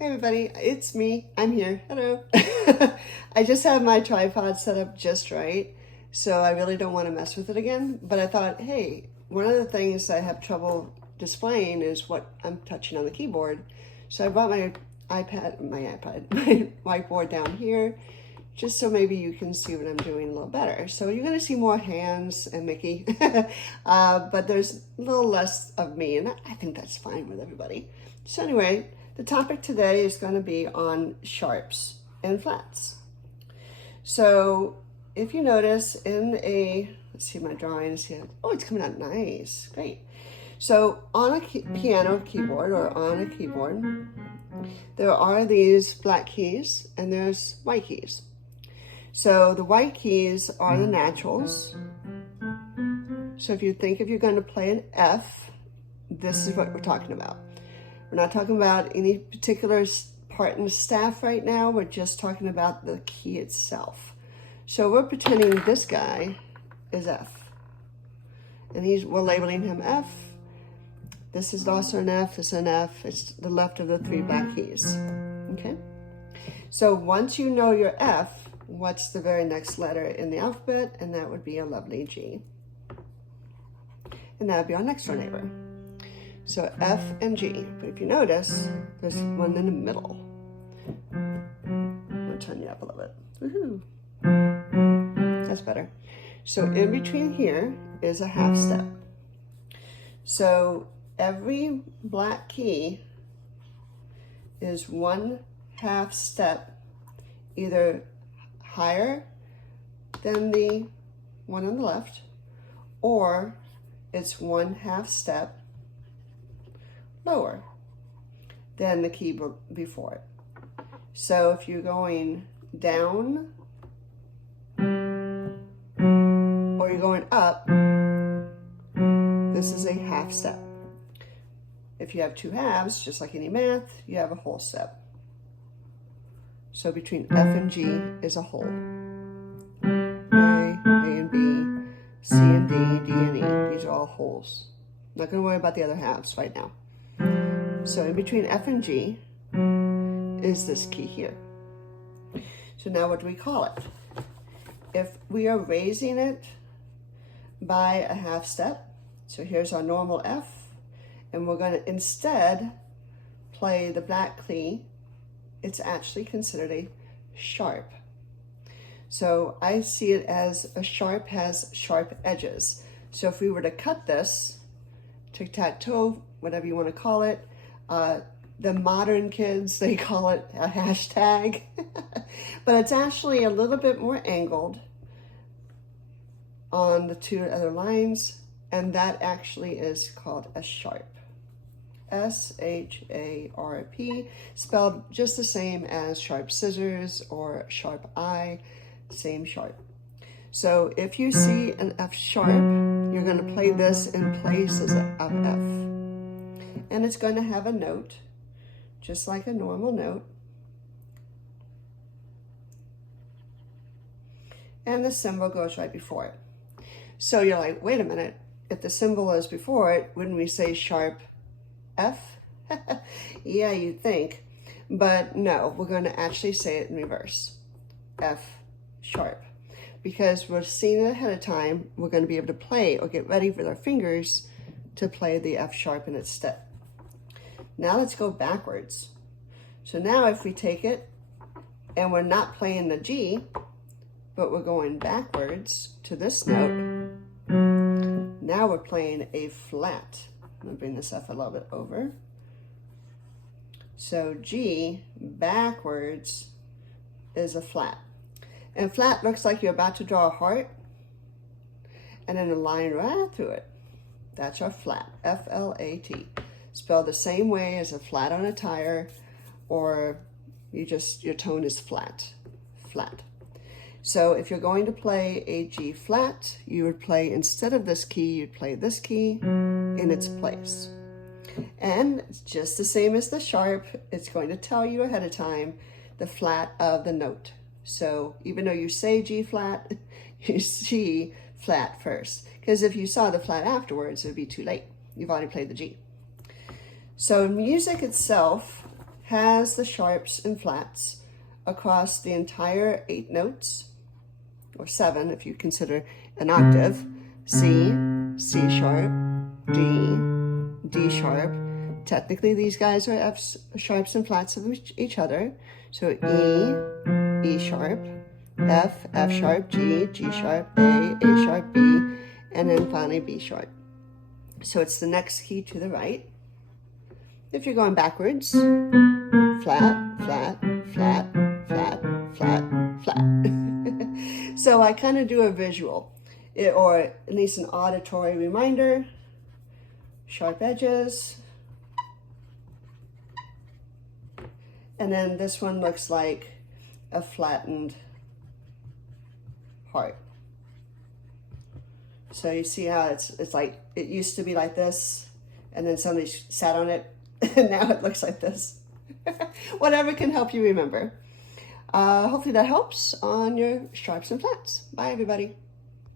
Hey everybody, it's me. I'm here. Hello. I just have my tripod set up just right, so I really don't want to mess with it again. But I thought, hey, one of the things I have trouble displaying is what I'm touching on the keyboard. So I brought my my whiteboard down here, just so maybe you can see what I'm doing a little better. So you're going to see more hands and Mickey, but there's a little less of me, and I think that's fine with everybody. So anyway, the topic today is going to be on sharps and flats. So if you notice let's see my drawings here. Oh, it's coming out nice. Great. So on a piano keyboard or on a keyboard, there are these black keys and there's white keys. So the white keys are the naturals. So if you're going to play an F, this is what we're talking about. We're not talking about any particular part in the staff right now. We're just talking about the key itself. So we're pretending this guy is F. And we're labeling him F. This is also an F, this is an F. It's the left of the three black keys, okay? So once you know your F, what's the very next letter in the alphabet? And that would be a lovely G. And that would be our next door neighbor. So F and G, but if you notice, there's one in the middle. I'm gonna turn you up a little bit. Woohoo! That's better. So in between here is a half step. So every black key is one half step, either higher than the one on the left, or it's one half step lower than the key before it. So if you're going down or you're going up, this is a half step. If you have two halves, just like any math, you have a whole step. So between F and G is a whole. A and B, C and D, D and E. These are all wholes. Not going to worry about the other halves right now. So in between F and G is this key here. So now what do we call it? If we are raising it by a half step, so here's our normal F, and we're going to instead play the black key, it's actually considered a sharp. So I see it as a sharp has sharp edges. So if we were to cut this, tic-tac-toe, whatever you want to call it, the modern kids, they call it a hashtag, but it's actually a little bit more angled on the two other lines, and that actually is called a sharp. S-H-A-R-P, spelled just the same as sharp scissors or sharp eye, same sharp. So if you see an F sharp, you're going to play this in place of F. And it's going to have a note, just like a normal note. And the symbol goes right before it. So you're like, wait a minute, if the symbol is before it, wouldn't we say sharp F? Yeah, you'd think. But no, we're going to actually say it in reverse. F sharp. Because we're seeing it ahead of time, we're going to be able to play or get ready with our fingers to play the F sharp in its step. Now let's go backwards. So now if we take it and we're not playing the G, but we're going backwards to this note, now we're playing a flat. I'm going to bring this up a little bit over. So G backwards is a flat. And flat looks like you're about to draw a heart and then a line right through it. That's our flat, F-L-A-T. Spelled the same way as a flat on a tire, or your tone is flat, flat. So if you're going to play a G flat, you would play, instead of this key, you'd play this key in its place. And it's just the same as the sharp. It's going to tell you ahead of time the flat of the note. So even though you say G flat, you see flat first. Because if you saw the flat afterwards, it would be too late. You've already played the G. So music itself has the sharps and flats across the entire 8 notes, or 7 if you consider an octave. C, C sharp, D, D sharp. Technically these guys are F sharps and flats of each other. So E, E sharp, F, F sharp, G, G sharp, A sharp, B, and then finally B sharp. So it's the next key to the right. If you're going backwards, flat, flat, flat, flat, flat, flat. So I kind of do a visual, or at least an auditory reminder. Sharp edges. And then this one looks like a flattened heart. So you see how it's like, it used to be like this, and then somebody sat on it, and now it looks like this. Whatever can help you remember. Hopefully that helps on your sharps and flats. Bye, everybody.